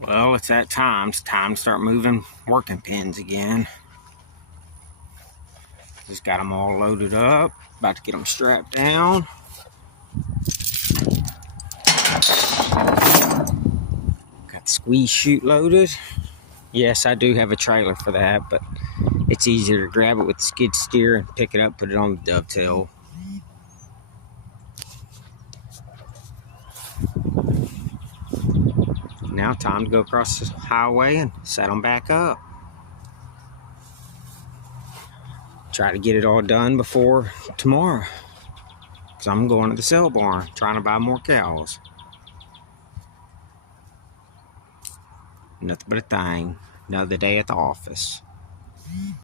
Well, it's that time. It's time to start moving working pins again. Just got them all loaded up. About to get them strapped down. Got the squeeze chute loaded. Yes, I do have a trailer for that, but it's easier to grab it with the skid steer and pick it up, put it on the dovetail. Now time to go across the highway and set them back up. Try to get it all done before tomorrow, because I'm going to the sale barn trying to buy more cows. Nothing but a thing. Another day at the office.